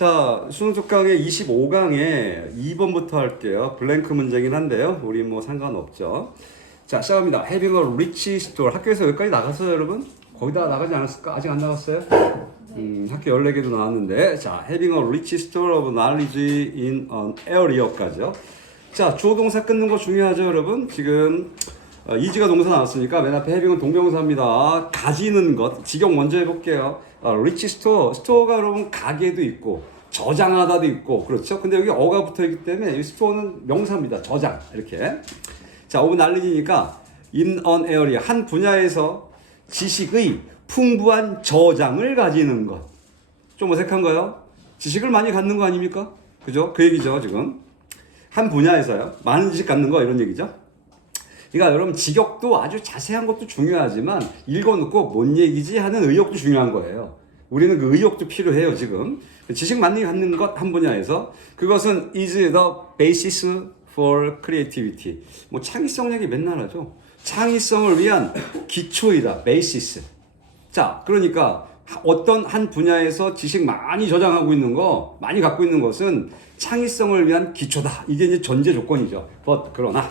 자, 수능 특강의 25강에 2번부터 할게요. 블랭크 문제긴 한데요. 우리 뭐 상관없죠. 자, 시작합니다. Having a rich store. 학교에서 여기까지 나갔어요, 여러분? 거의 다 나가지 않았을까? 아직 안 나갔어요? 학교 14개도 나왔는데. 자, having a rich store of knowledge in an area까지요. 자, 주어 동사 끊는 거 중요하죠, 여러분? 지금 이지가 동사 나왔으니까 맨 앞에 having은 동명사입니다. 가지는 것. 직역 먼저 해볼게요. rich store. store가 여러분 가게도 있고 저장하다도 있고 그렇죠? 근데 여기 어가 붙어있기 때문에 이 store는 명사입니다. 저장. 이렇게. 자, of knowledge니까 in an area. 한 분야에서 지식의 풍부한 저장을 가지는 것. 좀 어색한가요? 지식을 많이 갖는 거 아닙니까? 그죠? 그 얘기죠, 지금. 한 분야에서요. 많은 지식 갖는 거, 이런 얘기죠. 그러니까 여러분, 직역도 아주 자세한 것도 중요하지만 읽어놓고 뭔 얘기지 하는 의욕도 중요한 거예요. 우리는 그 의욕도 필요해요, 지금. 지식 많이 갖는 것 한 분야에서. 그것은 is the basis for creativity. 뭐 창의성 얘기 맨날 하죠. 창의성을 위한 기초이다. basis. 자, 그러니까 어떤 한 분야에서 지식 많이 저장하고 있는 거, 많이 갖고 있는 것은 창의성을 위한 기초다. 이게 이제 전제 조건이죠. But 그러나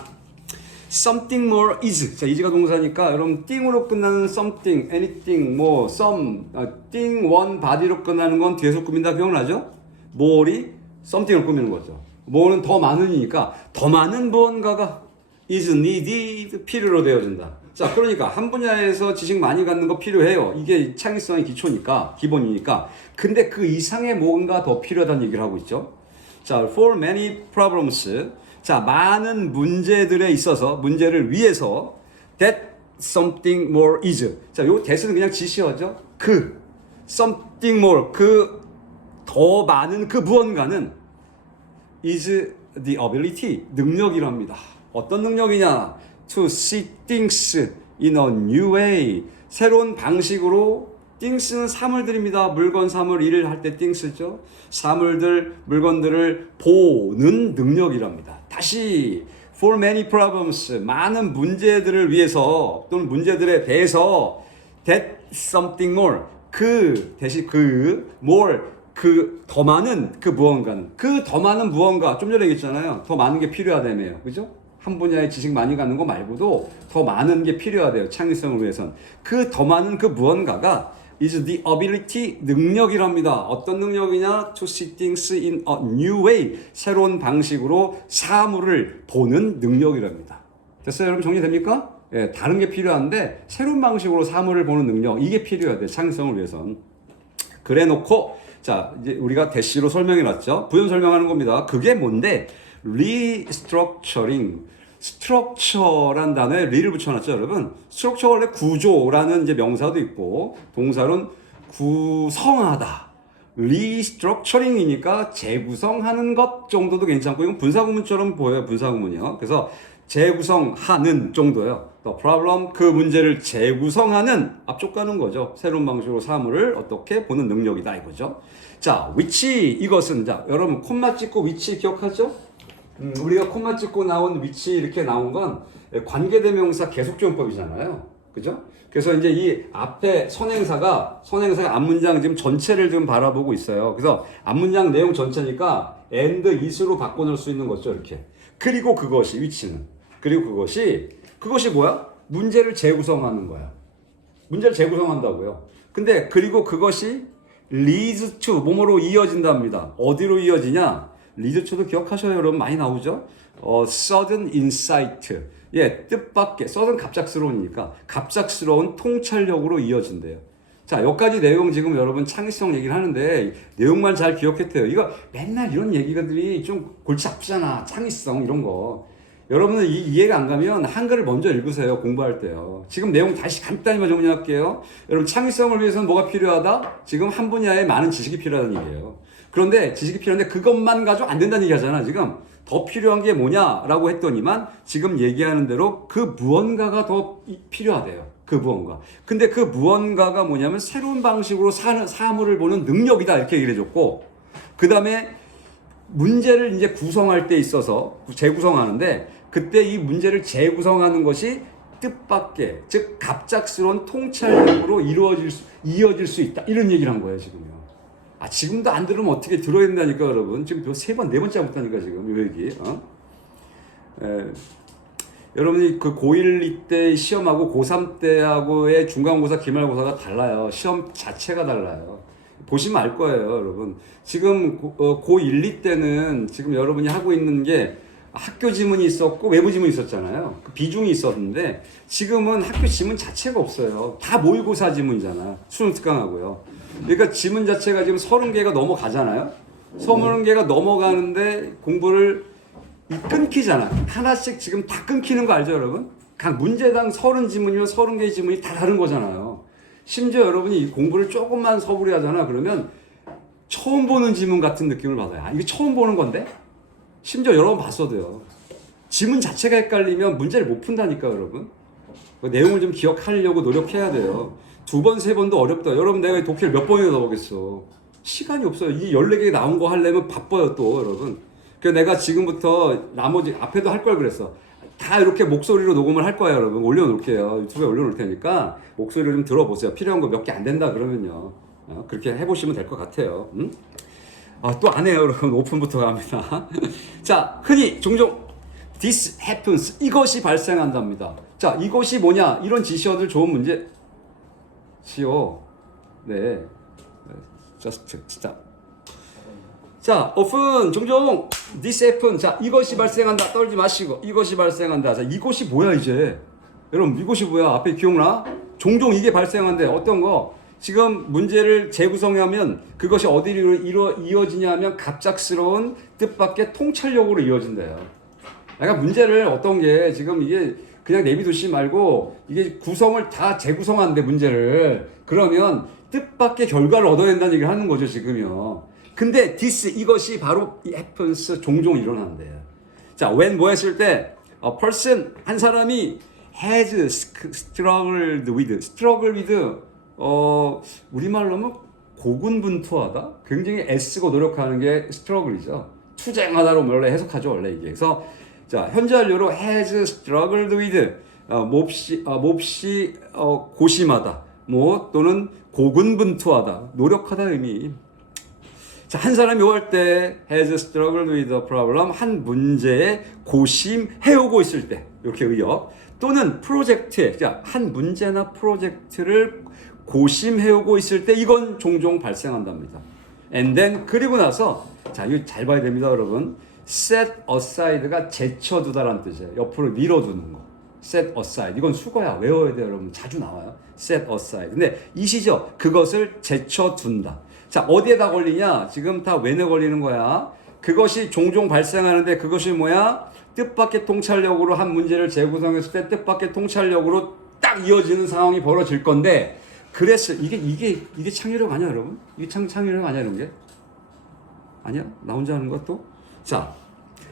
something more is. 자, is가 동사니까 여러분 thing으로 끝나는 something, anything, 뭐 some, thing, one, body로 끝나는 건 뒤에서 꾸민다. 기억나죠? more이 something을 꾸미는 거죠. more는 더 많으니까 더 많은 무언가가 is needed, 필요로 되어진다. 자, 그러니까 한 분야에서 지식 많이 갖는 거 필요해요. 이게 창의성의 기초니까, 기본이니까. 근데 그 이상의 뭔가 더 필요하다는 얘기를 하고 있죠. 자, for many problems. 자, 많은 문제들에 있어서, 문제를 위해서 that something more is. 자, 요 that은 그냥 지시어죠. 그 something more, 그 더 많은 그 무언가는 is the ability, 능력이랍니다. 어떤 능력이냐? To see things in a new way. 새로운 방식으로 things는 사물들입니다. 물건, 사물, 일을 할 때 things죠. 사물들, 물건들을 보는 능력이랍니다. 다시 for many problems, 많은 문제들을 위해서 또는 문제들에 대해서 that something more, 그 대신 그 more, 그 더 많은 그 무언가는, 그 더 많은 무언가, 좀 전에 얘기했잖아요. 더 많은 게 필요하다며요. 그죠? 한 분야의 지식 많이 갖는 거 말고도 더 많은 게 필요하대요. 창의성을 위해선. 그 더 많은 그 무언가가 is the ability, 능력이랍니다. 어떤 능력이냐? To see things in a new way. 새로운 방식으로 사물을 보는 능력이랍니다. 됐어요? 여러분 정리됩니까? 예, 다른 게 필요한데 새로운 방식으로 사물을 보는 능력, 이게 필요하대요. 창의성을 위해선. 그래 놓고 자, 이제 우리가 대시로 설명해 놨죠. 부연 설명하는 겁니다. 그게 뭔데? restructuring. structure란 단어에 re를 붙여놨죠, 여러분. structure 원래 구조라는 이제 명사도 있고, 동사로는 구성하다. restructuring이니까 재구성하는 것 정도도 괜찮고, 이건 분사구문처럼 보여요, 분사구문이요. 그래서 재구성하는 정도예요. The problem, 그 문제를 재구성하는, 앞쪽 가는 거죠. 새로운 방식으로 사물을 어떻게 보는 능력이다, 이거죠. 자, which, 이것은, 자, 여러분, 콤마 찍고 which 기억하죠? 우리가 콤마 찍고 나온 which 이렇게 나온 건 관계대명사 계속조용법이잖아요. 그죠? 그래서 이제 이 앞에 선행사가 앞문장 지금 전체를 지금 바라보고 있어요. 그래서 앞문장 내용 전체니까 and is로 바꿔놓을 수 있는 거죠, 이렇게. 그리고 그것이, which는. 그리고 그것이 뭐야? 문제를 재구성하는 거야. 문제를 재구성한다고요. 근데 그리고 그것이 leads to, 뭐뭐로 이어진답니다. 어디로 이어지냐? leads to도 기억하셔요, 여러분. 많이 나오죠? sudden insight. 예, 뜻밖의, sudden 갑작스러우니까 갑작스러운 통찰력으로 이어진대요. 자, 여기까지 내용 지금 여러분 창의성 얘기를 하는데 내용만 잘 기억했대요. 이거 맨날 이런 얘기들이 좀 골치 아프잖아. 창의성 이런 거. 여러분은 이해가 안 가면 한글을 먼저 읽으세요. 공부할 때요. 지금 내용 다시 간단히만 정리할게요. 여러분, 창의성을 위해서는 뭐가 필요하다? 지금 한 분야에 많은 지식이 필요하다는 얘기예요. 그런데 지식이 필요한데 그것만 가지고 안 된다는 얘기 하잖아, 지금. 더 필요한 게 뭐냐라고 했더니만 지금 얘기하는 대로 그 무언가가 더 필요하대요. 그 무언가. 근데 그 무언가가 뭐냐면 새로운 방식으로 사물을 보는 능력이다, 이렇게 얘기를 해줬고, 그 다음에 문제를 이제 구성할 때 있어서 재구성하는데 그때 이 문제를 재구성하는 것이 뜻밖의, 즉 갑작스러운 통찰력으로 이어질 수 있다, 이런 얘기를 한 거예요, 지금요. 아, 지금도 안 들으면 어떻게 들어야 된다니까, 여러분. 지금 세 번, 네 번째 못하니까, 지금, 요 얘기. 여러분이 그 고1 때 시험하고 고3 때하고의 중간고사, 기말고사가 달라요. 시험 자체가 달라요. 보시면 알 거예요, 여러분. 지금 고1, 2 때는 지금 여러분이 하고 있는 게 학교 지문이 있었고 외부 지문이 있었잖아요. 그 비중이 있었는데 지금은 학교 지문 자체가 없어요. 다 모의고사 지문이잖아. 수능 특강하고요. 그러니까 지문 자체가 지금 30개가 넘어가잖아요. 30개가 넘어가는데 공부를 끊기잖아. 하나씩 지금 다 끊기는 거 알죠, 여러분? 각 문제당 30지문이면 30개의 지문이 다 다른 거잖아요. 심지어 여러분이 공부를 조금만 서두리 하잖아. 그러면 처음 보는 지문 같은 느낌을 받아요. 아, 이거 처음 보는 건데? 심지어 여러 번 봤어도요. 지문 자체가 헷갈리면 문제를 못 푼다니까, 여러분. 그 내용을 좀 기억하려고 노력해야 돼요. 두 번, 세 번도 어렵다. 여러분, 내가 독해를 몇 번이나 넣어보겠어. 시간이 없어요. 이 14개 나온 거 하려면 바빠요, 또, 여러분. 그래서 내가 지금부터 나머지, 앞에도 할 걸 그랬어. 다 이렇게 목소리로 녹음을 할 거예요, 여러분. 올려놓을게요. 유튜브에 올려놓을 테니까 목소리를 좀 들어보세요. 필요한 거 몇 개 안 된다 그러면요. 그렇게 해보시면 될 것 같아요. 또 안 해요, 여러분. 오픈부터 갑니다. 자, 흔히 종종 this happens, 이것이 발생한답니다. 자, 이것이 뭐냐? 이런 지시어들 좋은 문제. 지요. 네. just, 진짜. 자, often, 종종, this happen. 자, 이것이 발생한다. 떨지 마시고, 이것이 발생한다. 자, 이것이 뭐야, 이제? 여러분, 이것이 뭐야? 앞에 기억나? 종종 이게 발생한대. 어떤 거? 지금 문제를 재구성하면 그것이 어디로 이어지냐 하면 갑작스러운 뜻밖의 통찰력으로 이어진대요. 그러니까 문제를 어떤 게 지금 이게 그냥 내비두시 말고 이게 구성을 다 재구성하는데 문제를 그러면 뜻밖의 결과를 얻어낸다는 얘기를 하는 거죠, 지금요. 근데 this, 이것이 바로 happens, 종종 일어난대요. 자, when 뭐 했을 때 a person, 한 사람이 has struggled with, 우리말로 하면 고군분투하다? 굉장히 애쓰고 노력하는 게 struggle이죠. 투쟁하다로 원래 해석하죠, 원래 이게. 그래서 자, 현재 완료로 has struggled with, 몹시 고심하다, 뭐 또는 고군분투하다, 노력하다 의미. 자, 한 사람이 올 때 has struggled with a problem, 한 문제에 고심해오고 있을 때, 이렇게 의역. 또는 프로젝트에, 자, 한 문제나 프로젝트를 고심해오고 있을 때 이건 종종 발생한답니다. And then, 그리고 나서, 자, 이거 잘 봐야 됩니다, 여러분. set aside가 제쳐두다라는 뜻이에요. 옆으로 밀어두는 거. set aside. 이건 수거야. 외워야 돼요, 여러분. 자주 나와요. set aside. 근데 이 시죠. 그것을 제쳐둔다. 자, 어디에다 걸리냐? 지금 다 when에 걸리는 거야. 그것이 종종 발생하는데 그것이 뭐야? 뜻밖의 통찰력으로 한 문제를 재구성했을 때 뜻밖의 통찰력으로 딱 이어지는 상황이 벌어질 건데, 그래서 이게 창의력 아니야, 여러분? 이게 창의력 아니야, 이런 게? 아니야? 나 혼자 하는 것도? 자,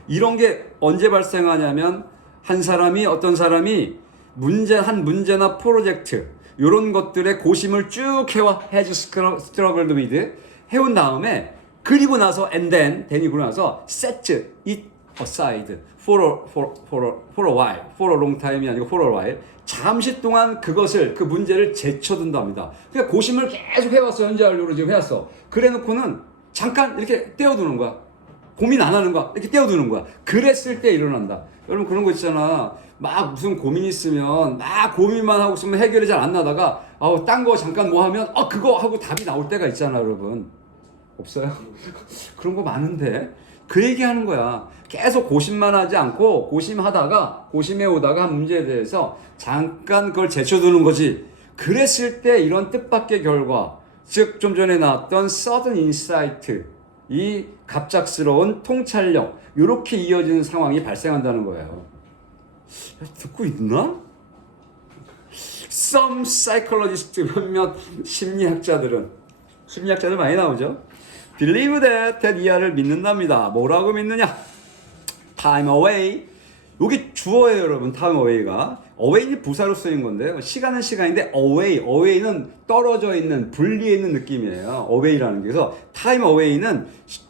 이런 게 언제 발생하냐면 어떤 사람이 한 문제나 프로젝트 이런 것들의 고심을 쭉 has struggled with 해온 다음에 그리고 나서 and then이 그러고 나서 set it aside for a while, for a long time이 아니고 for a while, 잠시 동안 그 문제를 제쳐둔답니다. 그러니까 고심을 계속 해왔어. 현재 완료로 지금 해왔어. 그래 놓고는 잠깐 이렇게 떼어두는 거야. 고민 안 하는 거야. 이렇게 떼어두는 거야. 그랬을 때 일어난다. 여러분 그런 거 있잖아. 막 무슨 고민 있으면 막 고민만 하고 있으면 해결이 잘 안 나다가 딴 거 잠깐 뭐 하면 그거 하고 답이 나올 때가 있잖아, 여러분. 없어요? 그런 거 많은데 그 얘기하는 거야. 계속 고심만 하지 않고 고심해오다가 한 문제에 대해서 잠깐 그걸 제쳐두는 거지. 그랬을 때 이런 뜻밖의 결과, 즉 좀 전에 나왔던 sudden insight, 이 갑작스러운 통찰력, 이렇게 이어지는 상황이 발생한다는 거예요. 듣고 있나? Some psychologists, 몇몇 심리학자들 많이 나오죠. Believe that 이하를 믿는답니다. 뭐라고 믿느냐? Time away. 여기 주어예요, 여러분. Time away가. away는 부사로 쓰인 건데요. 시간은 시간인데 away는 떨어져 있는, 분리해 있는 느낌이에요. away라는 게. 그래서 time away는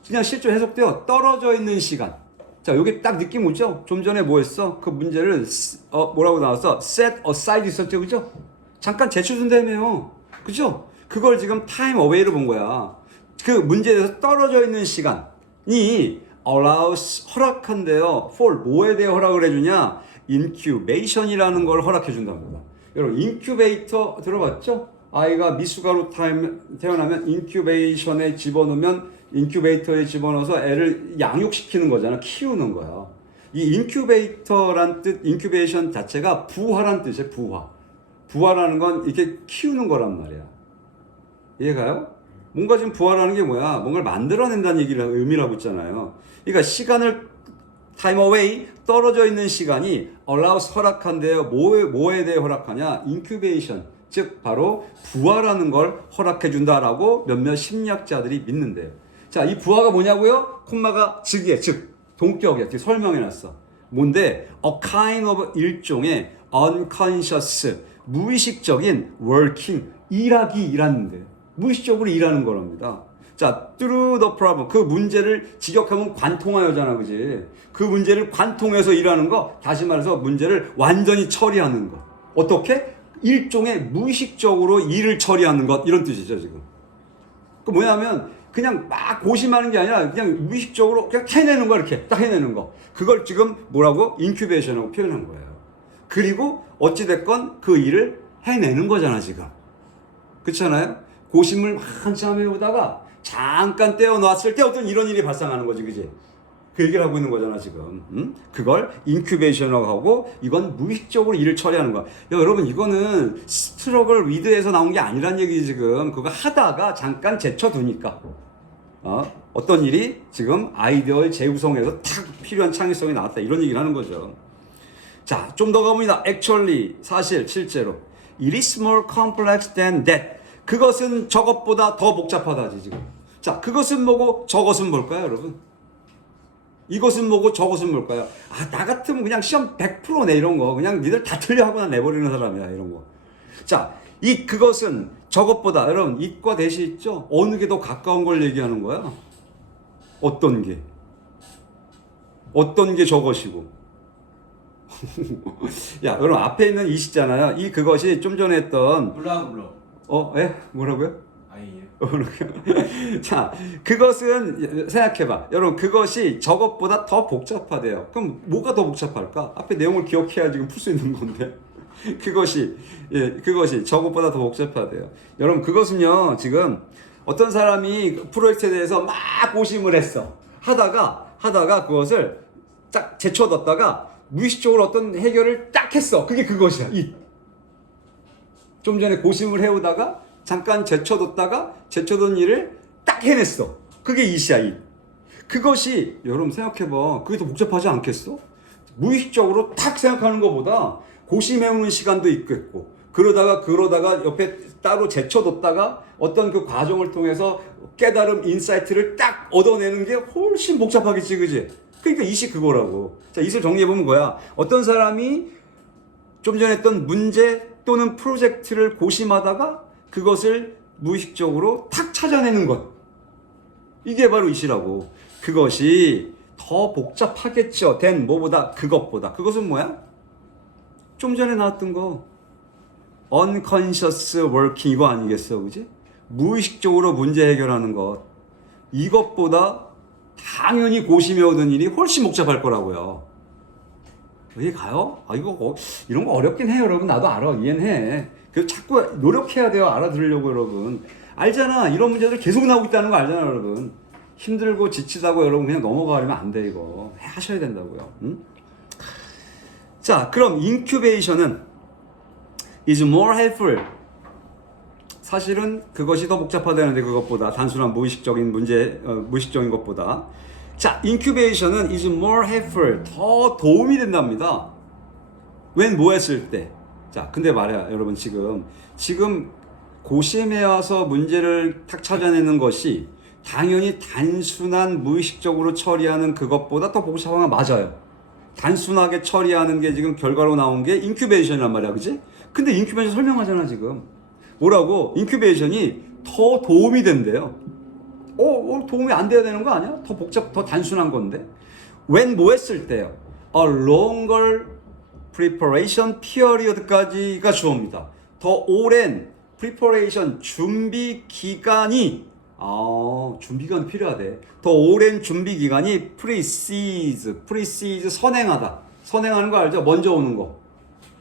그냥 실제로 해석돼요. 떨어져 있는 시간. 자, 여기 딱 느낌 오죠? 좀 전에 뭐 했어? 그 문제를 뭐라고 나왔어? set aside 있었죠, 그죠? 잠깐 제쳐둔다며요. 그죠? 그걸 지금 time away로 본 거야. 그 문제에 대해서 떨어져 있는 시간이 allows 허락한대요. for 뭐에 대해 허락을 해주냐? incubation이라는 걸 허락해 준답니다. 여러분 인큐베이터 들어봤죠? 아이가 미숙아로 태어나면 인큐베이션에 집어넣으면 인큐베이터에 집어넣어서 애를 양육시키는 거잖아. 키우는 거야. 이 인큐베이터란 뜻, 인큐베이션 자체가 부화란 뜻이에요. 부화. 부화라는 건 이렇게 키우는 거란 말이야. 이해가요? 뭔가 지금 부화라는 게 뭐야? 뭔가를 만들어낸다는 얘기를 의미라고 있잖아요. 그러니까 시간을 time away 떨어져 있는 시간이 allows 허락한데요. 뭐에 대해 허락하냐? incubation 즉 바로 부화라는 걸 허락해 준다라고 몇몇 심리학자들이 믿는데요. 자, 이 부화가 뭐냐고요? 콤마가 즉이에요. 즉 동격이야. 지금 설명해 놨어. 뭔데? A kind of 일종의 unconscious 무의식적인 working 일하기라는데 무의식적으로 일하는 거랍니다. 자, through the problem 그 문제를 직역하면 관통하여잖아, 그지? 그 문제를 관통해서 일하는 거, 다시 말해서 문제를 완전히 처리하는 거. 어떻게? 일종의 무의식적으로 일을 처리하는 것 이런 뜻이죠 지금. 그 뭐냐면 그냥 막 고심하는 게 아니라 그냥 무의식적으로 그냥 해내는 거 이렇게 딱 해내는 거. 그걸 지금 뭐라고? 인큐베이션이라고 표현한 거예요. 그리고 어찌됐건 그 일을 해내는 거잖아 지금. 그렇잖아요? 고심을 한참 해오다가 잠깐 떼어놨을 때 어떤 이런 일이 발생하는 거지, 그지? 그 얘기를 하고 있는 거잖아 지금. 그걸 인큐베이션이라고 하고 이건 무의식적으로 일을 처리하는 거야. 야, 여러분 이거는 스트러글 위드에서 나온 게 아니란 얘기 지금. 그거 하다가 잠깐 제쳐두니까 어떤 일이 지금 아이디어를 재구성해서 탁 필요한 창의성이 나왔다 이런 얘기를 하는 거죠. 자, 좀 더 가봅니다. Actually 사실 실제로 it is more complex than that. 그것은 저것보다 더 복잡하다지 지금. 자, 그것은 뭐고 저것은 뭘까요, 여러분? 이것은 뭐고 저것은 뭘까요? 아, 나 같으면 그냥 시험 100%네 이런 거. 그냥 니들 다 틀려 하고나 내버리는 사람이야 이런 거. 자, 그것은 저것보다 여러분 이과 대시 있죠? 어느 게 더 가까운 걸 얘기하는 거야? 어떤 게? 어떤 게 저것이고? 야, 여러분 앞에 있는 이 시잖아요. 이 그것이 좀 전에 했던 예? 뭐라고요? 자, 그것은 생각해봐. 여러분 그것이 저것보다 더 복잡하대요. 그럼 뭐가 더 복잡할까? 앞에 내용을 기억해야 지금 풀 수 있는 건데. 그것이 저것보다 더 복잡하대요. 여러분 그것은요 지금 어떤 사람이 프로젝트에 대해서 막 고심을 했어. 하다가 그것을 딱 제쳐뒀다가 무의식적으로 어떤 해결을 딱 했어. 그게 그것이야. 좀 전에 고심을 해오다가 잠깐 제쳐둔 일을 딱 해냈어. 그게 이시야. 그것이 여러분 생각해봐. 그게 더 복잡하지 않겠어? 무의식적으로 탁 생각하는 것보다 고심해오는 시간도 있겠고 그러다가 옆에 따로 제쳐뒀다가 어떤 그 과정을 통해서 깨달음 인사이트를 딱 얻어내는 게 훨씬 복잡하겠지, 그지? 그러니까 이시 그거라고. 자, 이시를 정리해보면 뭐야? 어떤 사람이 좀 전에 했던 문제 또는 프로젝트를 고심하다가 그것을 무의식적으로 탁 찾아내는 것. 이게 바로 이시라고. 그것이 더 복잡하겠죠. 된 뭐보다 그것보다. 그것은 뭐야? 좀 전에 나왔던 거. unconscious working 이거 아니겠어, 그지? 무의식적으로 문제 해결하는 것. 이것보다 당연히 고심해 오던 일이 훨씬 복잡할 거라고요. 이해 가요? 이런 거 어렵긴 해요, 여러분. 나도 알아. 이해는 해. 그래서 자꾸 노력해야 돼요. 알아들으려고, 여러분. 알잖아. 이런 문제들 계속 나오고 있다는 거 알잖아, 여러분. 힘들고 지치다고 여러분 그냥 넘어가려면 안 돼, 이거. 하셔야 된다고요. 응? 자, 그럼 인큐베이션은 is more helpful. 사실은 그것이 더 복잡하다는데 그것보다 단순한 무의식적인 무의식적인 것보다. 자, 인큐베이션은 is more helpful. 더 도움이 된답니다. when 뭐 했을 때. 자, 근데 말이야, 여러분 지금 고심해와서 문제를 탁 찾아내는 것이 당연히 단순한 무의식적으로 처리하는 그것보다 더 복잡한 건 맞아요. 단순하게 처리하는 게 지금 결과로 나온 게 인큐베이션이란 말이야, 그치? 근데 인큐베이션 설명하잖아, 지금. 뭐라고? 인큐베이션이 더 도움이 된대요. 도움이 안 돼야 되는 거 아니야? 더 단순한 건데. when 뭐 했을 때요? A longer preparation period까지가 주어입니다. 더 오랜 preparation 준비 기간이 준비기간이 필요하대. 더 오랜 준비기간이 프리시즈 선행하다. 선행하는 거 알죠? 먼저 오는 거.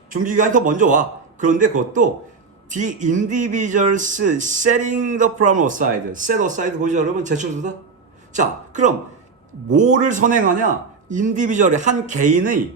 준비기간이 더 먼저 와. 그런데 그것도 the individuals setting the problem aside. set aside 보죠 여러분? 제쳐두다. 자, 그럼 뭐를 선행하냐? 인디비주얼의 한 개인의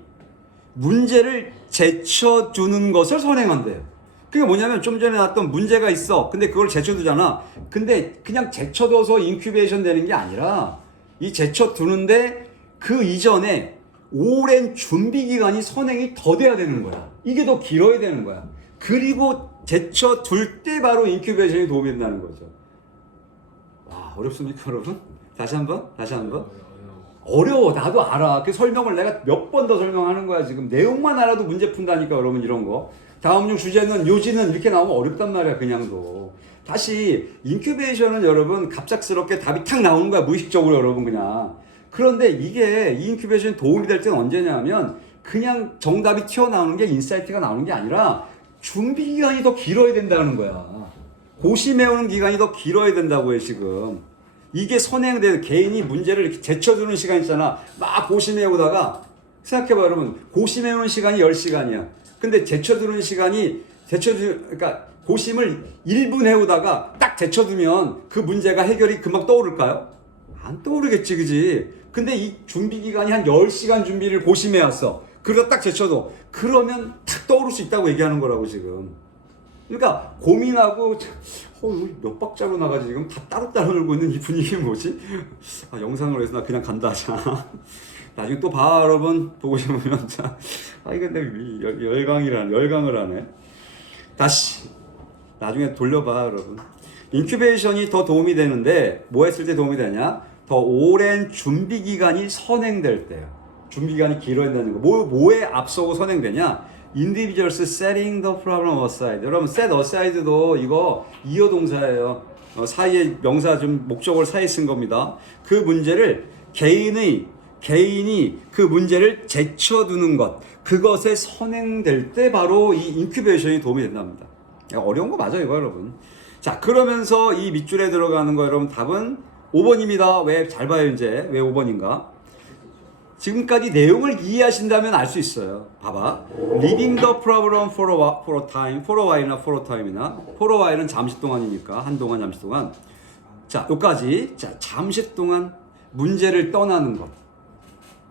문제를 제쳐두는 것을 선행한대요. 그게 뭐냐면 좀 전에 나왔던 문제가 있어. 근데 그걸 제쳐두잖아. 근데 그냥 제쳐둬서 인큐베이션 되는 게 아니라 이 제쳐두는데 그 이전에 오랜 준비기간이 선행이 더 돼야 되는 거야. 이게 더 길어야 되는 거야. 그리고 제쳐둘 때 바로 인큐베이션이 도움이 된다는 거죠. 와, 어렵습니까 여러분? 다시 한번. 어려워. 나도 알아. 그 설명을 내가 몇 번 더 설명하는 거야. 지금 내용만 알아도 문제 푼다니까 여러분 이런 거. 다음 중 주제는 요지는 이렇게 나오면 어렵단 말이야 그냥도. 다시 인큐베이션은 여러분 갑작스럽게 답이 탁 나오는 거야 무의식적으로 여러분 그냥. 그런데 이게 이 인큐베이션이 도움이 될 때는 언제냐면 그냥 정답이 튀어나오는 게 인사이트가 나오는 게 아니라 준비 기간이 더 길어야 된다는 거야. 고심해오는 기간이 더 길어야 된다고요 지금. 이게 선행돼 개인이 문제를 이렇게 제쳐두는 시간 있잖아. 막 고심해오다가 생각해봐 여러분. 고심해오는 시간이 10시간이야. 근데 제쳐두는 시간이 그러니까 고심을 1분 해오다가 딱 제쳐두면 그 문제가 해결이 금방 떠오를까요? 안 떠오르겠지 그지? 근데 이 준비 기간이 한 10시간 준비를 고심해왔어. 그러다 딱 제쳐도 그러면 탁 떠오를 수 있다고 얘기하는 거라고 지금. 그러니까 고민하고 몇 박자로 나가지 지금 다 따로따로 놀고 있는 이 분위기 뭐지? 영상으로 해서 나 그냥 간다 하자. 나중에 또 봐 여러분. 보고 싶으면 자. 이거 내 열강을 하네. 다시 나중에 돌려봐 여러분. 인큐베이션이 더 도움이 되는데 뭐 했을 때 도움이 되냐? 더 오랜 준비 기간이 선행될 때요. 준비 기간이 길어야 된다는 거. 뭐에 앞서고 선행되냐? Individuals setting the problem aside. 여러분 set aside도 이거 이어 동사예요. 사이에 명사 좀 목적어를 사이에 쓴 겁니다. 그 문제를 개인이 그 문제를 제쳐두는 것, 그것에 선행될 때 바로 이 인큐베이션이 도움이 된답니다. 어려운 거 맞아요 이거 여러분. 자, 그러면서 이 밑줄에 들어가는 거 여러분 답은 5번입니다. 왜 잘 봐요 이제 왜 5번인가? 지금까지 내용을 이해하신다면 알 수 있어요. 봐봐. Leaving the problem for a time, for a while이나 for a time이나 for a while은 잠시 동안이니까 한동안 잠시 동안. 자, 여기까지. 자, 잠시 동안 문제를 떠나는 것.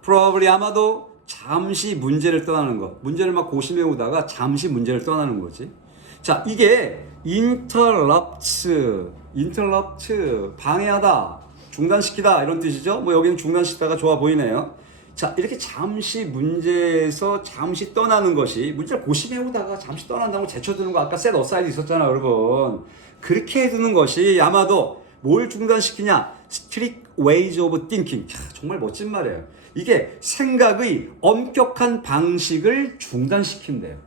Probably 아마도 잠시 문제를 떠나는 것. 문제를 막 고심해 오다가 잠시 문제를 떠나는 거지. 자, 이게 interrupt 방해하다, 중단시키다 이런 뜻이죠. 뭐 여기는 중단시키다가 좋아 보이네요. 자, 이렇게 잠시 문제에서 잠시 떠나는 것이 문제를 고심해오다가 잠시 떠난다고 제쳐두는 거 아까 set aside 있었잖아 여러분. 그렇게 해두는 것이 아마도 뭘 중단시키냐? strict ways of thinking. 정말 멋진 말이에요. 이게 생각의 엄격한 방식을 중단시킨대요.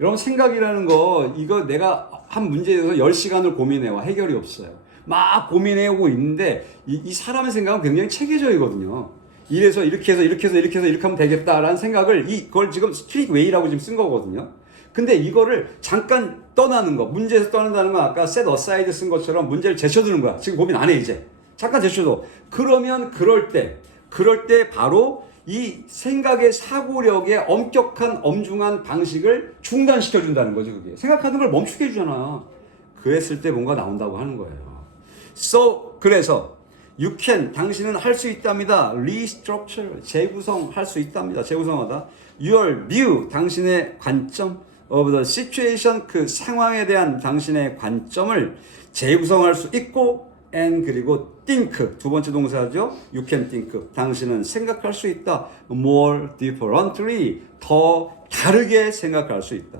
여러분 생각이라는 거 이거 내가 한 문제에 대해서 10시간을 고민해와 해결이 없어요. 막 고민해오고 있는데 이 사람의 생각은 굉장히 체계적이거든요. 이래서 이렇게 해서 이렇게 해서 이렇게 해서 이렇게 하면 되겠다라는 생각을 이걸 지금 스트릭 웨이라고 지금 쓴 거거든요. 근데 이거를 잠깐 떠나는 거, 문제에서 떠난다는 건 아까 set aside 쓴 것처럼 문제를 제쳐두는 거야. 지금 고민 안 해 이제. 잠깐 제쳐둬. 그러면 그럴 때 바로 이 생각의 사고력의 엄격한 엄중한 방식을 중단시켜 준다는 거죠. 그게 생각하는 걸 멈추게 해주잖아. 그랬을 때 뭔가 나온다고 하는 거예요. 그래서 you can, 당신은 할 수 있답니다. restructure, 재구성할 수 있답니다. 재구성하다. your view, 당신의 관점 of the situation, 그 상황에 대한 당신의 관점을 재구성할 수 있고 and 그리고 think, 두 번째 동사죠. you can think, 당신은 생각할 수 있다. more differently, 더 다르게 생각할 수 있다.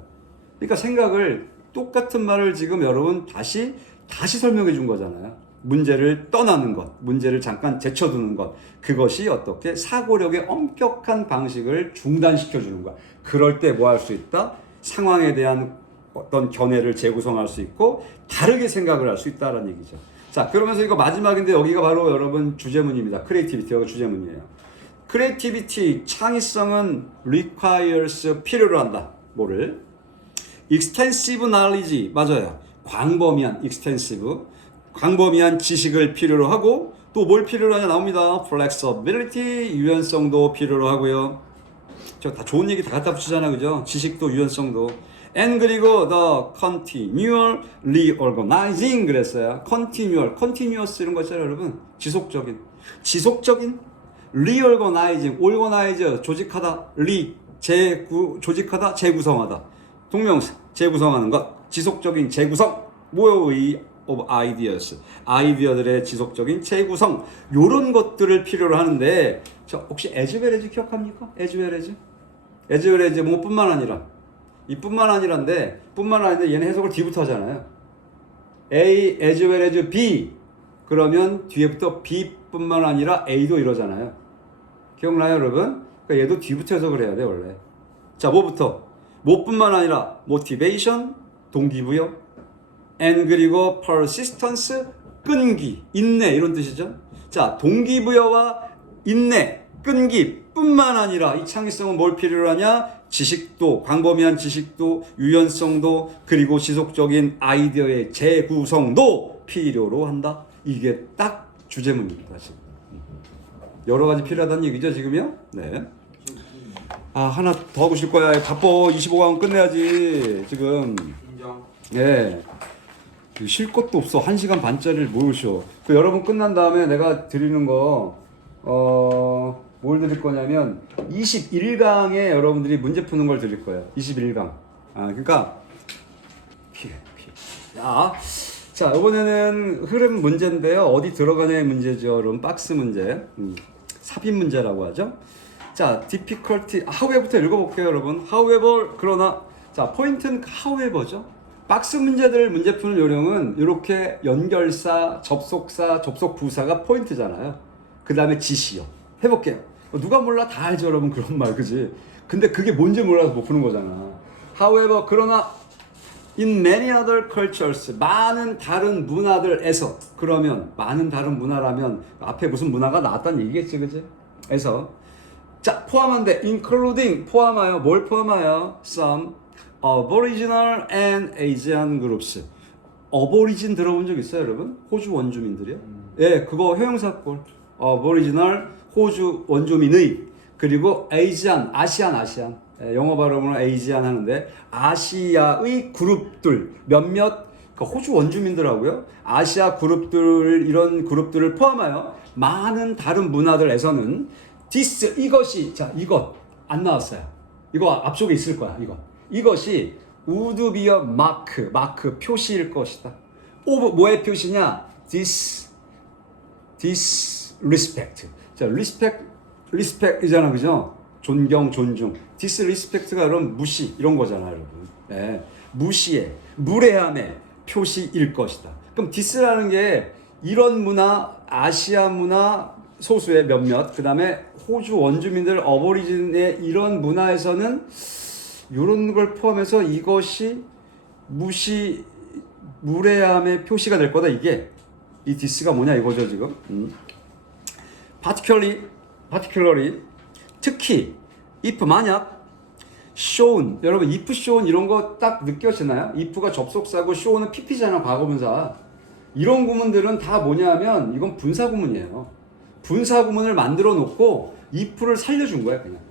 그러니까 생각을 똑같은 말을 지금 여러분 다시 설명해 준 거잖아요. 문제를 떠나는 것, 문제를 잠깐 제쳐두는 것, 그것이 어떻게 사고력의 엄격한 방식을 중단시켜 주는 거야. 그럴 때 뭐 할 수 있다? 상황에 대한 어떤 견해를 재구성할 수 있고 다르게 생각을 할 수 있다는 얘기죠. 자, 그러면서 이거 마지막인데 여기가 바로 여러분 주제문입니다. 크리에이티비티가 주제문이에요. 크리에이티비티, 창의성은 requires, 필요로 한다. 뭐를? extensive knowledge, 맞아요. 광범위한 extensive, 광범위한 지식을 필요로 하고 또 뭘 필요로 하냐 나옵니다. flexibility, 유연성도 필요로 하고요. 저 다 좋은 얘기 다 갖다 붙이잖아, 그죠? 지식도 유연성도. and 그리고 the continual reorganizing 그랬어요. continuous 이런 거 있잖아요, 여러분. 지속적인 reorganizing, organize 조직하다, 조직하다, 재구성하다. 동명사 재구성하는 것, 지속적인 재구성, 뭐의 of ideas, 아이디어들의 지속적인 재구성, 요런 것들을 필요로 하는데, 저 혹시 as well as 기억합니까? as well as 뭐 뿐만 아니라, 뿐만 아니라인데 얘는 해석을 D부터 하잖아요. A as well as B 그러면 뒤에부터 B뿐만 아니라 A도 이러잖아요. 기억나요, 여러분? 그러니까 얘도 D부터 해석을 해야 돼, 원래. 자, 뭐뿐만 아니라 motivation, 동기부여, and 그리고 persistence, 끈기, 인내 이런 뜻이죠. 자, 동기부여와 인내, 끈기 뿐만 아니라 이 창의성은 뭘 필요로 하냐? 지식도, 광범위한 지식도, 유연성도, 그리고 지속적인 아이디어의 재구성도 필요로 한다. 이게 딱 주제문입니다, 지금. 여러 가지 필요하다는 얘기죠, 지금요? 네. 아, 하나 더 하고 싶을 거야. 바빠. 25강 끝내야지, 지금. 인정. 네. 쉴 것도 없어. 1시간 반짜리를 뭘 쉬어. 그 여러분 끝난 다음에 내가 드리는 거, 뭘 드릴 거냐면 21강에 여러분들이 문제 푸는 걸 드릴 거예요. 21강. 아, 그러니까 자, 이번에는 흐름 문제인데요. 어디 들어가냐의 문제죠. 여러분 박스 문제. 삽입 문제라고 하죠. 자, difficulty. how에부터 읽어볼게요, 여러분. however, 그러나 자, 포인트는 however죠. 박스 문제들 문제 푸는 요령은 이렇게 연결사, 접속사, 접속부사가 포인트잖아요. 그 다음에 지시요. 해볼게요. 누가 몰라 다 알죠, 여러분. 그런 말, 그지? 근데 그게 뭔지 몰라서 못 푸는 거잖아. However, 그러나 in many other cultures, 많은 다른 문화들에서, 그러면 많은 다른 문화라면 앞에 무슨 문화가 나왔다는 얘기겠지, 그지? 에서 자, 포함한데 including, 포함하여, 뭘 포함하여? Some Aboriginal and Asian groups. 어보리진 들어본 적 있어요, 여러분? 호주 원주민들이요? 예, 그거 형용사꼴. Aboriginal, 호주 원주민의, 그리고 Asian, 아시안. 예, 영어 발음으로 Asian 하는데, 아시아의 그룹들, 몇몇, 그러니까 호주 원주민들하고요, 아시아 그룹들, 이런 그룹들을 포함하여 많은 다른 문화들에서는 this, 이것이, 자, 이것 안 나왔어요. 이거 앞쪽에 있을 거야, 이것이 would be a 마크 표시일 것이다. 뭐의 표시냐? this respect. 자, respect 이잖아, 그죠? 존경, 존중. disrespect가 그럼 무시 이런 거잖아, 여러분. 네. 무례함의 표시일 것이다. 그럼 dis라는 게 이런 문화, 아시아 문화 소수의 몇몇, 그 다음에 호주 원주민들, 어버리진의 이런 문화에서는 이런 걸 포함해서 이것이 무례함의 표시가 될 거다. 이게 이 디스가 뭐냐 이거죠, 지금. particularly 특히 if 만약 shown, 여러분 if shown 이런 거 딱 느껴지나요? if가 접속사고 show는 pp잖아, 과거분사. 이런 구문들은 다 뭐냐면 이건 분사 구문이에요. 분사 구문을 만들어 놓고 if를 살려준 거야, 그냥.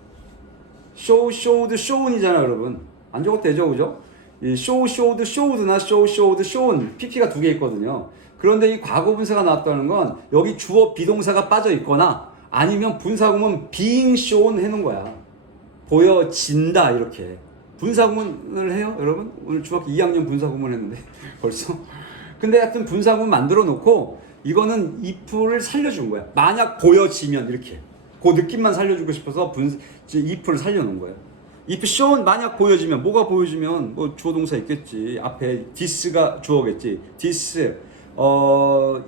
show, showed, shown이잖아, 여러분. 안 적어도 되죠, 그죠? 이 show, showed, showed나 show, showed, shown pp가 두 개 있거든요. 그런데 이 과거분사가 나왔다는 건 여기 주어 비동사가 빠져 있거나 아니면 분사구문 being shown 해놓은 거야. 보여진다, 이렇게. 분사구문을 해요, 여러분? 오늘 중학교 2학년 분사구문 했는데 벌써. 근데 하여튼 분사구문 만들어 놓고 이거는 if를 살려준 거야. 만약 보여지면, 이렇게. 그 느낌만 살려주고 싶어서 if를 살려놓은 거예요. if shown, 만약 보여지면, 뭐가 보여지면 뭐 주어 동사 있겠지. 앞에 this가 주어겠지. this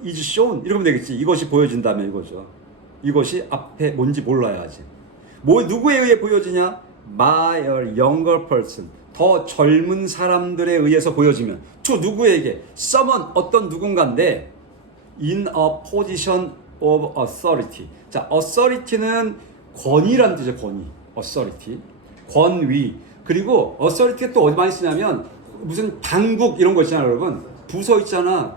is shown 이러면 되겠지. 이것이 보여진다면 이거죠. 이것이 앞에 뭔지 몰라야지. 누구에 의해 보여지냐? by a younger person. 더 젊은 사람들에 의해서 보여지면. to 누구에게? someone, 어떤 누군가인데 in a position of authority. 자, authority는 권위란 뜻이에요, 권위. authority. 권위. 그리고 authority가 또 어디 많이 쓰냐면 무슨 당국 이런 거 있잖아요, 여러분. 부서 있잖아.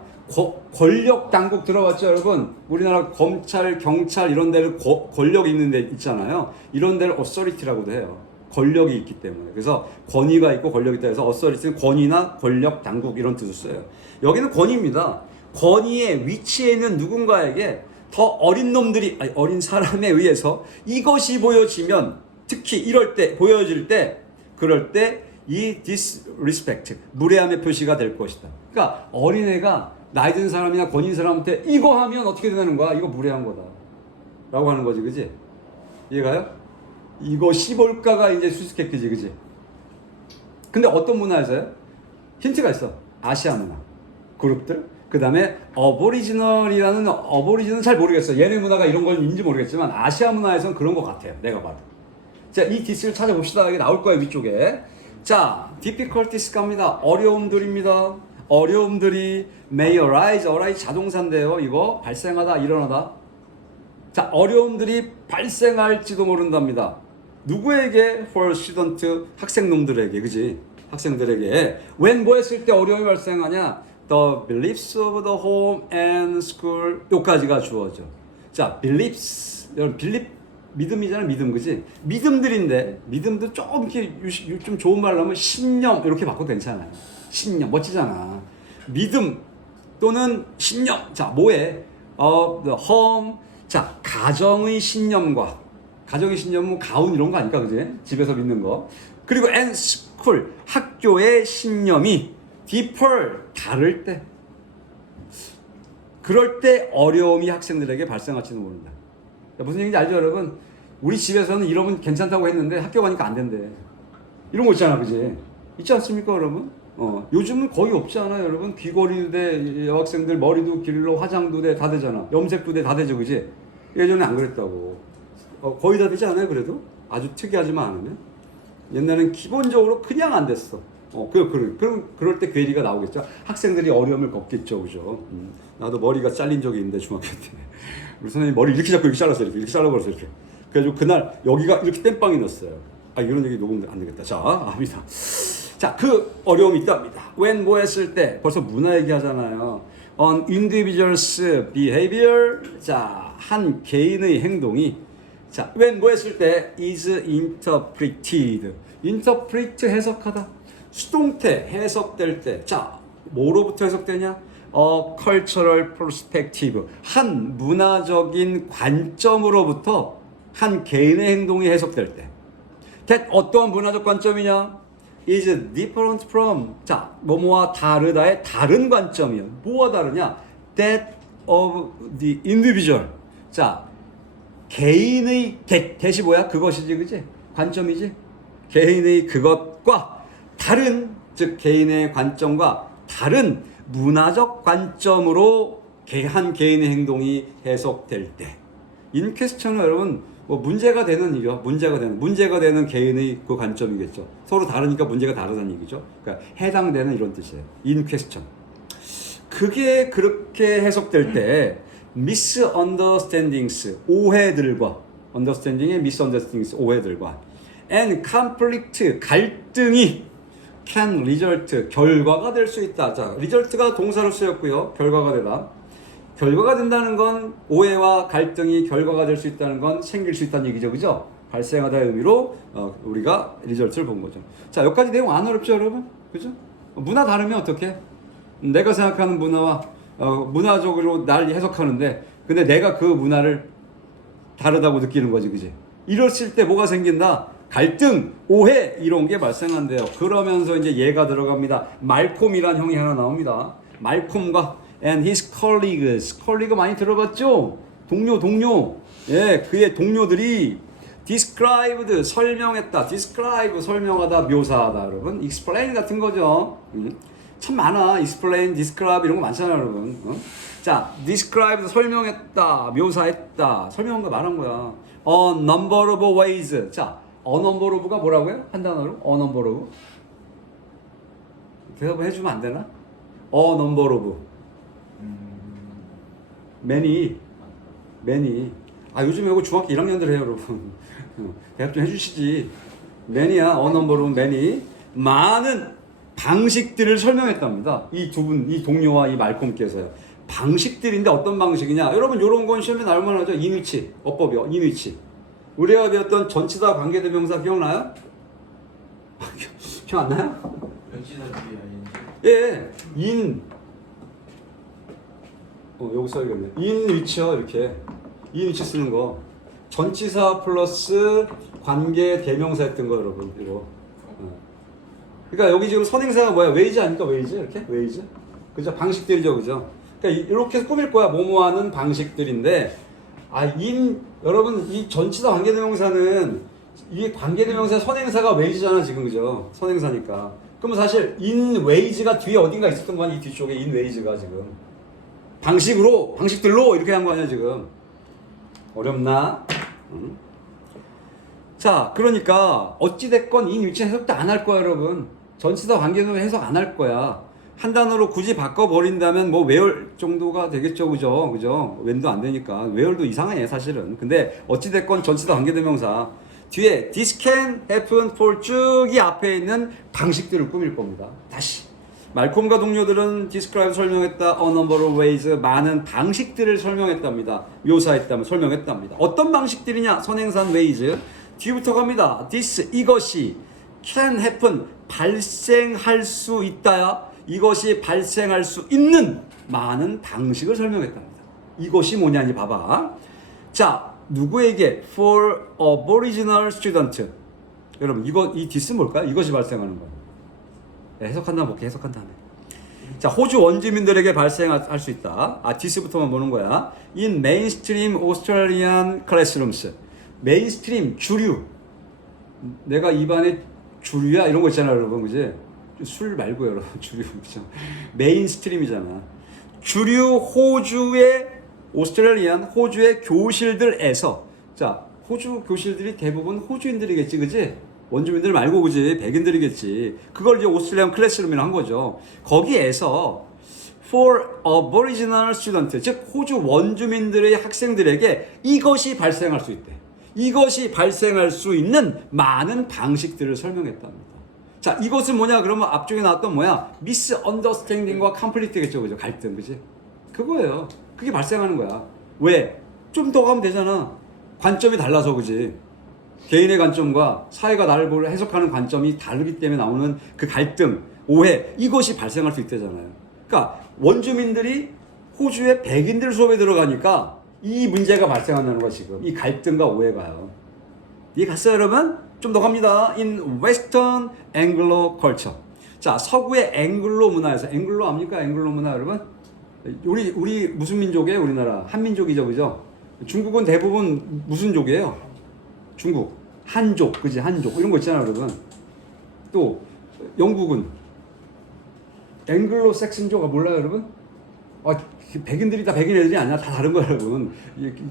권력 당국 들어봤죠, 여러분? 우리나라 검찰, 경찰 이런 데를 권력이 있는 데 있잖아요. 이런 데를 authority라고도 해요. 권력이 있기 때문에. 그래서 권위가 있고 권력이 있다 해서 authority는 권위나 권력 당국 이런 뜻을 써요. 여기는 권위입니다. 권위의 위치에 있는 누군가에게 더 어린 놈들이, 아니, 어린 사람에 의해서 이것이 보여지면, 특히 이럴 때, 보여질 때, 그럴 때 이 disrespect, 무례함의 표시가 될 것이다. 그러니까 어린애가 나이 든 사람이나 권위인 사람한테 이거 하면 어떻게 되는 거야? 이거 무례한 거다. 라고 하는 거지, 그지? 이해가요? 이것이 뭘까가 이제 수수께끼지, 그지? 근데 어떤 문화에서요? 힌트가 있어. 아시아 문화. 그룹들. 그 다음에 어보리지널이라는, 어보리지널은 잘 모르겠어. 얘네 문화가 이런 건지 모르겠지만 아시아 문화에서는 그런 것 같아요. 내가 봐도. 자, 이 디스를 찾아봅시다. 이게 나올 거예요, 위쪽에. 자, difficulties 갑니다. 어려움들입니다. 어려움들이 may arise, arise 자동사인데요. 이거 발생하다, 일어나다. 자, 어려움들이 발생할지도 모른답니다. 누구에게? for student, 학생놈들에게, 그지? 학생들에게. when 뭐 했을 때 어려움이 발생하냐? the beliefs of the home and school, 요까지가 주어져. 자, beliefs, 여러분 belief 믿음이잖아, 믿음, 그지? 믿음들인데, 믿음도 좀 이렇게 좀 좋은 말로 하면 신념 이렇게 바꿔도 괜찮아요. 신념 멋지잖아. 믿음 또는 신념. 자, 뭐에? the home. 자, 가정의 신념과, 가정의 신념은 가훈 이런 거 아닐까, 그지? 집에서 믿는 거. 그리고 and school, 학교의 신념이 differ, 다를 때, 그럴 때 어려움이 학생들에게 발생할지도 모른다. 무슨 얘기인지 알죠, 여러분? 우리 집에서는 이러면 괜찮다고 했는데 학교 가니까 안 된대. 이런 거 있잖아, 그지? 있지 않습니까, 여러분? 요즘은 거의 없지 않아요, 여러분? 귀걸이도 돼, 여학생들 머리도 길러, 화장도 돼, 다 되잖아. 염색도 돼, 다 되죠, 그지? 예전에 안 그랬다고. 거의 다 되지 않아요, 그래도? 아주 특이하지만 않으면? 옛날엔 기본적으로 그냥 안 됐어. 그럼 그럴 때 괴리가 나오겠죠. 학생들이 어려움을 겪겠죠, 그죠? 나도 머리가 잘린 적이 있는데 중학교 때 우리 선생님이 머리 이렇게 잡고 이렇게 잘랐어요, 이렇게 잘라버렸어, 이렇게. 그래가지고 그날 여기가 이렇게 땜빵이 났어요. 아, 이런 얘기 녹음 안 되겠다. 자, 합니다. 자, 그 어려움이 있답니다. when 뭐 했을 때, 벌써 문화 얘기하잖아요. on individual's behavior. 자, 한 개인의 행동이, 자, when 뭐 했을 때 is interpreted. interpret, 해석하다. 수동태, 해석될 때. 자, 뭐로부터 해석되냐? cultural perspective. 한 문화적인 관점으로부터 한 개인의 행동이 해석될 때. that 어떠한 문화적 관점이냐? is different from. 자, 뭐뭐와 다르다의 다른 관점이요. 뭐와 다르냐? that of the individual. 자, 개인의 that이 뭐야? 그것이지, 그지? 관점이지? 개인의 그것과 다른, 즉 개인의 관점과 다른 문화적 관점으로 한 개인의 행동이 해석될 때. in question은 여러분 뭐 문제가 되는 일이요. 문제가 되는 개인의 그 관점이겠죠. 서로 다르니까 문제가 다르다는 얘기죠. 그러니까 해당되는 이런 뜻이에요. in question. 그게 그렇게 해석될 때 misunderstandings, 오해들과, understanding의 misunderstandings, 오해들과 and conflict, 갈등이 can result, 결과가 될 수 있다. 자, result가 동사로 쓰였고요. 결과가 되다. 결과가 된다는 건 오해와 갈등이 결과가 될 수 있다는 건 생길 수 있다는 얘기죠, 그죠? 발생하다의 의미로 우리가 리절트를 본 거죠. 자, 여기까지 내용 안 어렵죠, 여러분? 그죠? 문화 다르면 어떻게? 내가 생각하는 문화와 문화적으로 날 해석하는데, 근데 내가 그 문화를 다르다고 느끼는 거지, 그지? 이랬을 때 뭐가 생긴다? 갈등, 오해 이런 게 발생한대요. 그러면서 이제 얘가 들어갑니다. 말콤이란 형이 하나 나옵니다. 말콤과 and his colleagues. 컬리그 많이 들어봤죠? 동료. 예, 그의 동료들이 described, 설명했다. describe, 설명하다, 묘사하다, 여러분. explain 같은 거죠. 참 많아. explain, describe 이런 거 많잖아요, 여러분. 자, described, 설명했다, 묘사했다. 설명한 거 말한 거야. a number of ways. 자, a number of가 뭐라고요? 한 단어로? a number of. 대답을 해주면 안 되나? a number of. many. 아, 요즘에 이거 중학교 1학년들 해요, 여러분. 대답 좀 해주시지. many야, a number of many. 많은. 방식들을 설명했답니다. 이 두 분, 이 동료와 이 말콤께서요. 방식들인데 어떤 방식이냐? 여러분 이런 건 시험에 나올 만하죠. 인위치, 어법이요. 인위치. 우리가 배웠던 전치사 관계대명사 기억나요? 기억 안 나요? 전치사 뒤에 예, 여기 써야겠네. 인위치요, 이렇게. 인위치 쓰는 거. 전치사 플러스 관계대명사 했던 거, 여러분. 이거. 그러니까 여기 지금 선행사가 뭐야? 웨이즈 아닙니까? 웨이즈? 이렇게? 웨이즈? 그죠? 방식들이죠, 그죠? 그러니까 이렇게 꾸밀 거야. 뭐뭐 하는 방식들인데, 여러분, 이 전치사 관계대명사는, 이 관계대명사 선행사가 웨이즈잖아, 지금, 그죠? 선행사니까. 그럼 사실, in 웨이즈가 뒤에 어딘가 있었던 거 아니야? 이 뒤쪽에 in 웨이즈가 지금. 방식들로 이렇게 한 거 아니야, 지금. 어렵나? 응? 자, 그러니까, 어찌됐건 in 위치 해석도 안 할 거야, 여러분. 전치사 관계대명사 해석 안 할 거야. 한 단어로 굳이 바꿔버린다면 뭐 where 정도가 되겠죠, 그죠? 그죠? when도 안 되니까. where도 이상해, 사실은. 근데 어찌됐건 전치사 관계대명사. 뒤에 this can happen for 쭉 이 앞에 있는 방식들을 꾸밀 겁니다. 다시. 말콤과 동료들은 describe 설명했다. a number of ways 많은 방식들을 설명했답니다. 묘사했다면 설명했답니다. 어떤 방식들이냐? 선행사는 ways. 뒤부터 갑니다. this 이것이 can happen 발생할 수 있다야. 이것이 발생할 수 있는 많은 방식을 설명했답니다. 이것이 뭐냐니 봐봐. 자, 누구에게? For aboriginal student. 여러분, 이 this 뭘까요? 이것이 발생하는 거예요. 해석한 다음에 볼게. 해석한 다음에. 자, 호주 원주민들에게 발생할 수 있다. this부터만 보는 거야. In mainstream Australian classrooms. 메인스트림, 주류. 내가 입안에 주류야? 이런 거 있잖아, 여러분. 그지? 술 말고, 여러분. 주류. 그죠? 메인스트림이잖아. 주류 호주의 호주의 교실들에서. 자, 호주 교실들이 대부분 호주인들이겠지, 그지? 원주민들 말고, 그지? 백인들이겠지. 그걸 이제 오스트레일리안 클래스룸이라고 한 거죠. 거기에서 for aboriginal student, 즉 호주 원주민들의 학생들에게 이것이 발생할 수 있대. 이것이 발생할 수 있는 많은 방식들을 설명했답니다. 자, 이것은 뭐냐? 그러면 앞쪽에 나왔던 뭐야? misunderstanding과 conflict겠죠, 그죠? 갈등, 그지? 그거예요. 그게 발생하는 거야. 왜? 좀 더 가면 되잖아. 관점이 달라서, 그지? 개인의 관점과 사회가 나를 보고 해석하는 관점이 다르기 때문에 나오는 그 갈등, 오해, 이것이 발생할 수 있다잖아요. 그러니까 원주민들이 호주의 백인들 수업에 들어가니까 이 문제가 발생한다는 거야, 지금. 이 갈등과 오해가요. 이해 갔어요, 여러분? 좀 더 갑니다. In Western Anglo culture. 자, 서구의 앵글로 문화에서, 앵글로 압니까? 앵글로 문화, 여러분? 우리 무슨 민족이에요? 우리나라 한민족이죠, 그죠? 중국은 대부분 무슨 족이에요? 중국, 한족, 그지? 한족 이런 거 있잖아요, 여러분. 또 영국은 앵글로 섹슨족아 몰라요, 여러분? 백인들이 다 백인 애들이 아니야, 다 다른 거야, 여러분.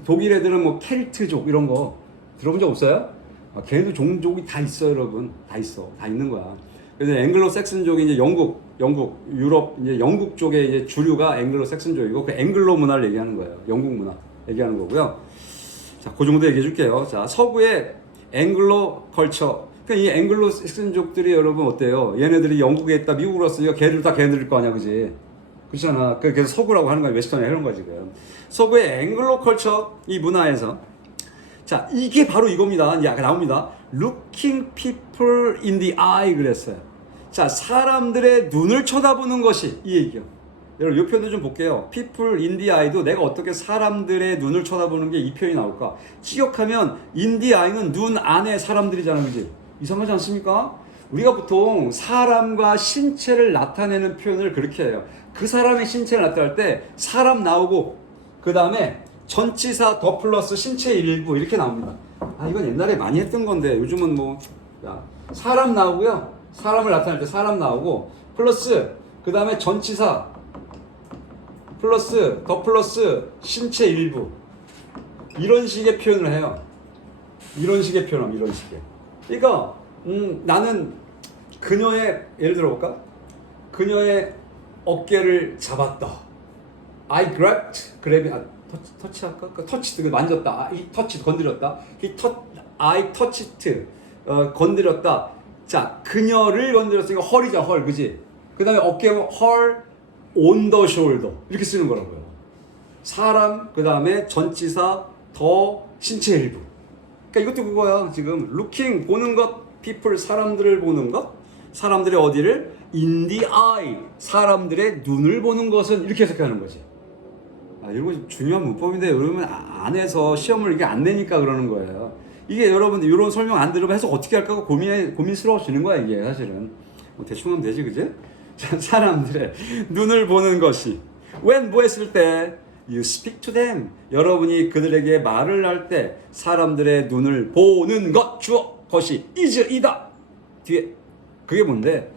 독일 애들은 뭐 켈트족 이런 거 들어본 적 없어요? 걔네도 종족이 다 있어, 여러분. 다 있어, 다 있는 거야. 그래서 앵글로 섹슨족이 이제 영국, 유럽, 이제 영국 쪽의 이제 주류가 앵글로 섹슨족이고 그 앵글로 문화를 얘기하는 거예요. 영국 문화 얘기하는 거고요. 자, 그 정도 얘기해 줄게요. 자, 서구의 앵글로 컬처. 그러니까 이 앵글로 섹슨족들이 여러분 어때요? 얘네들이 영국에 있다, 미국으로 왔으니까 걔들 다 걔네들일 거 아니야, 그지? 그렇잖아. 그래서 서구라고 하는 거야. 웨스턴에 해놓은 거야, 지금. 서구의 앵글로 컬처, 이 문화에서. 자, 이게 바로 이겁니다. 이제 나옵니다. Looking people in the eye 그랬어요. 자, 사람들의 눈을 쳐다보는 것이 이 얘기요. 여러분, 이 표현도 좀 볼게요. People in the eye도 내가 어떻게 사람들의 눈을 쳐다보는 게 이 표현이 나올까? 직역하면 in the eye는 눈 안에 사람들이잖아요, 그지? 이상하지 않습니까? 우리가 보통 사람과 신체를 나타내는 표현을 그렇게 해요. 그 사람의 신체를 나타낼 때 사람 나오고 그 다음에 전치사 더 플러스 신체 일부 이렇게 나옵니다. 이건 옛날에 많이 했던 건데 요즘은 뭐 사람 나오고요. 사람을 나타낼 때 사람 나오고 플러스 그 다음에 전치사 플러스 더 플러스 신체 일부 이런 식의 표현을 해요. 이런 식의 표현함, 이런 식의. 그러니까 나는 그녀의 예를 들어볼까? 그녀의 어깨를 잡았다. I grabbed, 터치할까? 터치드 만졌다. 이 터치 건드렸다. I touched 건드렸다. 자, 그녀를 건드렸으니까 헐이죠, 헐, 그지? 그 다음에 어깨, 헐, on the shoulder. 이렇게 쓰는 거라고요. 사람, 그 다음에 전치사, 더, 신체 일부. 그러니까 이것도 그거야. 지금 looking, 보는 것, people, 사람들을 보는 것, 사람들의 어디를? in the eye, 사람들의 눈을 보는 것은 이렇게 해석하는 거지. 아, 이런 거 중요한 문법인데 여러분 안에서 시험을 이게 안 내니까 그러는 거예요. 이게 여러분들 이런 설명 안 들으면 해석 어떻게 할까 고민스러워지는 거야 이게 사실은. 뭐 대충 하면 되지 그지? 자, 사람들의 눈을 보는 것이 when 뭐 했을 때 you speak to them 여러분이 그들에게 말을 할 때 사람들의 눈을 보는 것 주어 것이 is 이다 뒤에 그게 뭔데?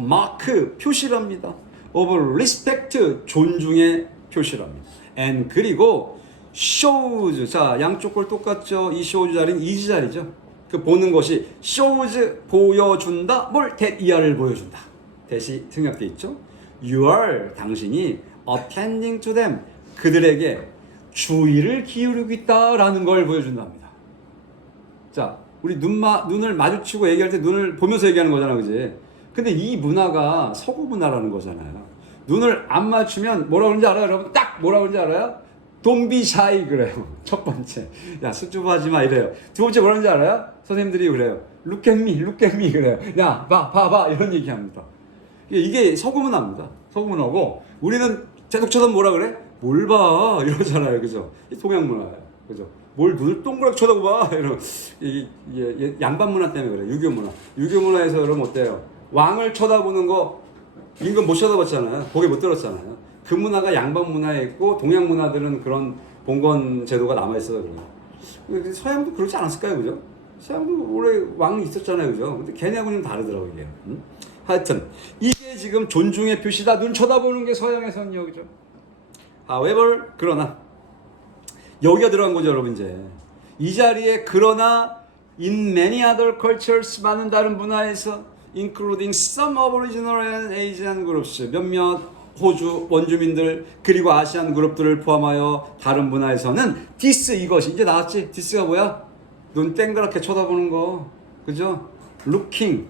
마크 표시랍니다. of respect 존중의 표시랍니다. and 그리고 shows 자 양쪽 걸 똑같죠. 이 shows 자리는 is 자리죠. 그 보는 것이 shows 보여준다. 뭘 that 이하를 보여준다. 대시 생략돼 있죠. you are 당신이 attending to them 그들에게 주의를 기울이고 있다라는 걸 보여준답니다. 자 우리 눈을 마주치고 얘기할 때 눈을 보면서 얘기하는 거잖아, 그지? 근데 이 문화가 서구 문화라는 거잖아요. 눈을 안 맞추면 뭐라 그러는지 알아요, 여러분? 딱 뭐라 그러는지 알아요? Don't be shy 그래요. 첫 번째, 야 수줍어하지 마 이래요. 두 번째 뭐라 그러는지 알아요? 선생님들이 그래요. Look at me 그래요. 야 봐 이런 얘기합니다. 이게 서구 문화입니다. 서구 문화고 우리는 제독처럼 뭐라 그래? 뭘 봐 이러잖아요, 그죠? 이 동양 문화예요, 그죠? 뭘 눈을 동그랗게 쳐다봐 이런 이게 양반 문화 때문에 그래. 유교 문화에서 여러분 어때요? 왕을 쳐다보는 거 임금 못 쳐다봤잖아요. 고개 못 들었잖아요. 그 문화가 양반 문화에 있고 동양 문화들은 그런 봉건 제도가 남아 있어서 그래요. 서양도 그렇지 않았을까요, 그죠? 서양도 원래 왕이 있었잖아요, 그죠? 근데 걔네하고는 좀 다르더라고요, 이게. 하여튼 이게 지금 존중의 표시다. 눈 쳐다보는 게 서양에서는요, 그죠? However, 그러나 여기가 들어간 거죠, 여러분. 이제 이 자리에 그러나 in many other cultures 많은 다른 문화에서 including some Aboriginal and Asian groups 몇몇 호주 원주민들 그리고 아시안 그룹들을 포함하여 다른 문화에서는 this 이것이 이제 나왔지. this가 뭐야? 눈 땡그랗게 쳐다보는 거, 그죠? looking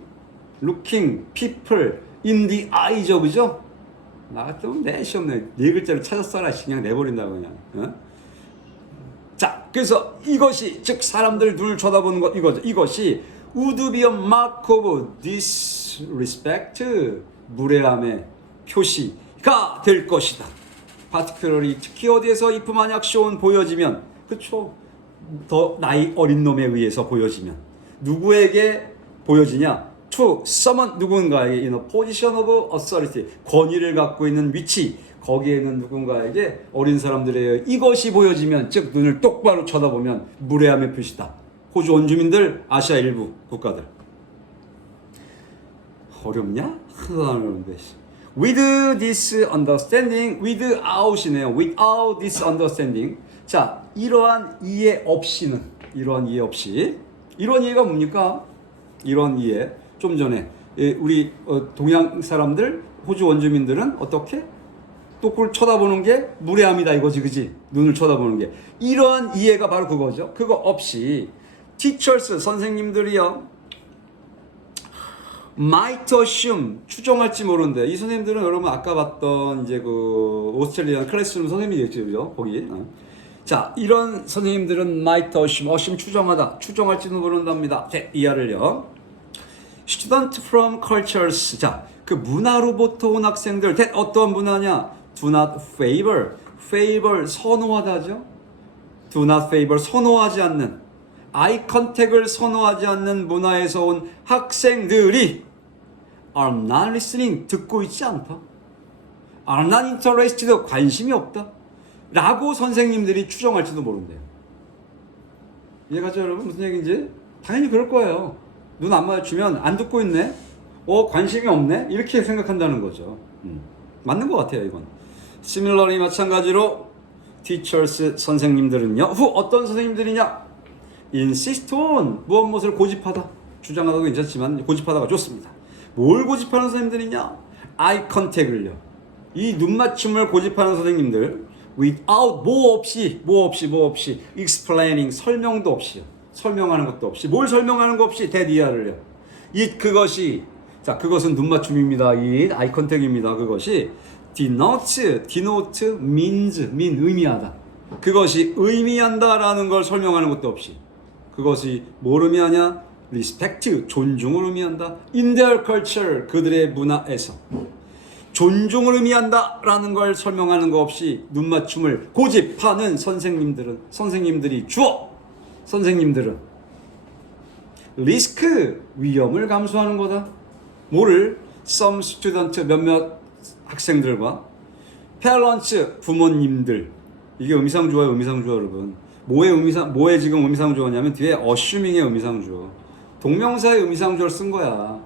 people in the eye죠, 그죠? 나 같으면 내 시험 네 글자를 찾았어라 그냥 내버린다고 그냥. 어? 자, 그래서 이것이 즉 사람들 눈을 쳐다보는 것 이거죠. 이것이 would be a mark of disrespect 무례함의 표시가 될 것이다. particularly 특히 어디에서 if 만약 shown 보여지면 그쵸? 더 나이 어린 놈에 의해서 보여지면 누구에게 보여지냐? to someone 누군가에게 in a position of authority 권위를 갖고 있는 위치 거기에는 누군가에게 어린 사람들의 이것이 보여지면 즉 눈을 똑바로 쳐다보면 무례함의 표시다. 호주 원주민들 아시아 일부 국가들 어렵냐? 하나도 안 어려운데 with this understanding without이네요. without this understanding 자 이러한 이해 없이는 이러한 이해가 뭡니까? 이런 이해 좀 전에 우리 동양 사람들 호주 원주민들은 어떻게? 또 그걸 쳐다보는 게 무례함이다 이거지, 그지? 눈을 쳐다보는 게 이러한 이해가 바로 그거죠. 그거 없이 teachers 선생님들이요 might assume 추정할지 모르는데 이 선생님들은 여러분 아까 봤던 이제 그 오스트레일리안 클래스룸 선생님이겠죠, 그죠? 거기 자 이런 선생님들은 might assume 추정하다 추정할지도 모른답니다. 이하를요 student from cultures 자 그 문화로부터 온 학생들 어떤 문화냐 do not favor 선호하다죠. do not favor 선호하지 않는 eye contact을 선호하지 않는 문화에서 온 학생들이 are not listening 듣고 있지 않다. are not interested 관심이 없다. 라고 선생님들이 추정할지도 모른대요. 이해가죠 여러분? 무슨 얘기인지? 당연히 그럴 거예요. 눈 안 마주치면 안 듣고 있네? 관심이 없네? 이렇게 생각한다는 거죠. 맞는 것 같아요 이건. similarly 마찬가지로 teachers 선생님들은요 어떤 선생님들이냐 insist on 무엇을 고집하다 주장하다도 괜찮지만 고집하다가 좋습니다. 뭘 고집하는 선생님들이냐 eye contact을요 이 눈맞춤을 고집하는 선생님들 without 뭐 없이 explaining 설명도 없이요 설명하는 것도 없이 뭘 설명하는 것 없이 that 이하를요 그것이 자 그것은 눈 맞춤입니다. 아이 컨택입니다. 그것이 denote means 의미하다. 그것이 의미한다라는 걸 설명하는 것도 없이 그것이 뭘 의미하냐? respect 존중을 의미한다. in their culture 그들의 문화에서 존중을 의미한다라는 걸 설명하는 거 없이 눈 맞춤을 고집하는 선생님들이 주어 선생님들은 리스크 위험을 감수하는 거다. 뭐를 some student 몇몇 학생들과 parents 부모님들 이게 의미상주어예요. 의미상주어 여러분. 뭐에 지금 의미상주어냐면 뒤에 assuming의 의미상주어 동명사의 의미상주어를 쓴 거야.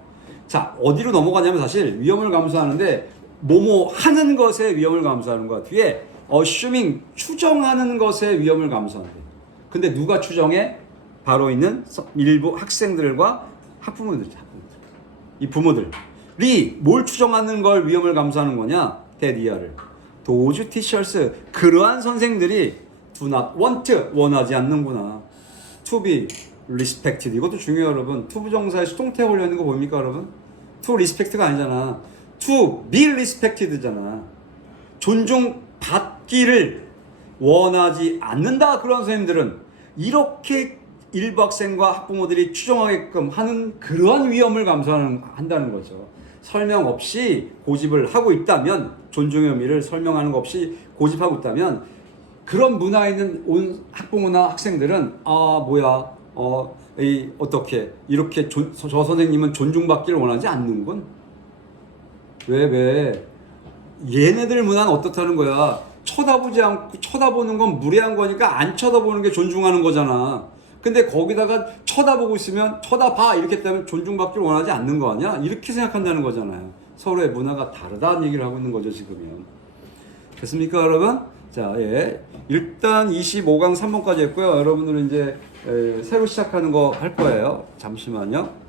자 어디로 넘어가냐면 사실 위험을 감수하는데 뭐뭐 하는 것에 위험을 감수하는 거야. 뒤에 assuming 추정하는 것에 위험을 감수한대. 근데 누가 추정해? 바로 있는 일부 학생들과 학부모들이죠. 이 부모들이 뭘 추정하는 걸 위험을 감수하는 거냐? 대디아를. Those teachers 그러한 선생들이 do not want 원하지 않는구나. To be respected 이것도 중요해요 여러분. to 부정사에 수동태 올려 있는 거 보입니까 여러분? to respect가 아니잖아. to be respected잖아. 존중받기를 원하지 않는다. 그런 선생님들은 이렇게 일부 학생과 학부모들이 추정하게끔 하는 그러한 위험을 감수한다는 거죠. 설명 없이 고집을 하고 있다면 존중의 의미를 설명하는 것 없이 고집하고 있다면 그런 문화에 있는 온 학부모나 학생들은 어떻게 이렇게 저 선생님은 존중받기를 원하지 않는군. 왜 얘네들 문화는 어떻다는 거야. 쳐다보지 않고 쳐다보는 건 무례한 거니까 안 쳐다보는 게 존중하는 거잖아. 근데 거기다가 쳐다보고 있으면 쳐다봐 이렇게 했다면 존중받기를 원하지 않는 거 아니야? 이렇게 생각한다는 거잖아요. 서로의 문화가 다르다는 얘기를 하고 있는 거죠 지금은. 됐습니까 여러분? 자, 일단 25강 3번까지 했고요. 여러분들은 이제 새로 시작하는 거 할 거예요. 잠시만요.